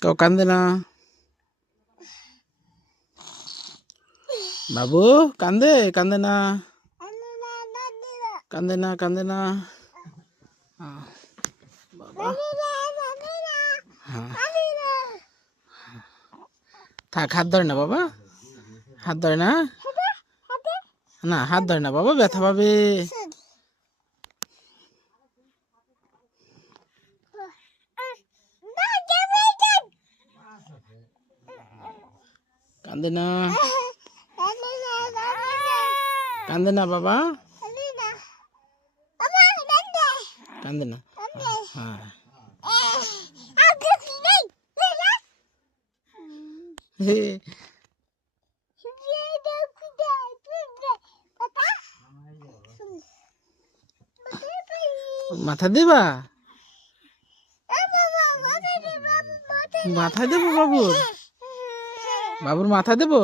কেউ কান্দে না। বাবু কান্দে কান্দে না, কান্দে না, কান্দে না। বাবা হ্যাঁ, থাক, হাত ধরে না বাবা, হাত ধরে না, না হাত ধরে না বাবা, ব্যথা পাবে। কান্দে না, কান্দে না বাবা, কান্দে না। হ্যাঁ মাথা দেবা, মাথায় দেবো বাবুর, বাবুর মাথা দেবো।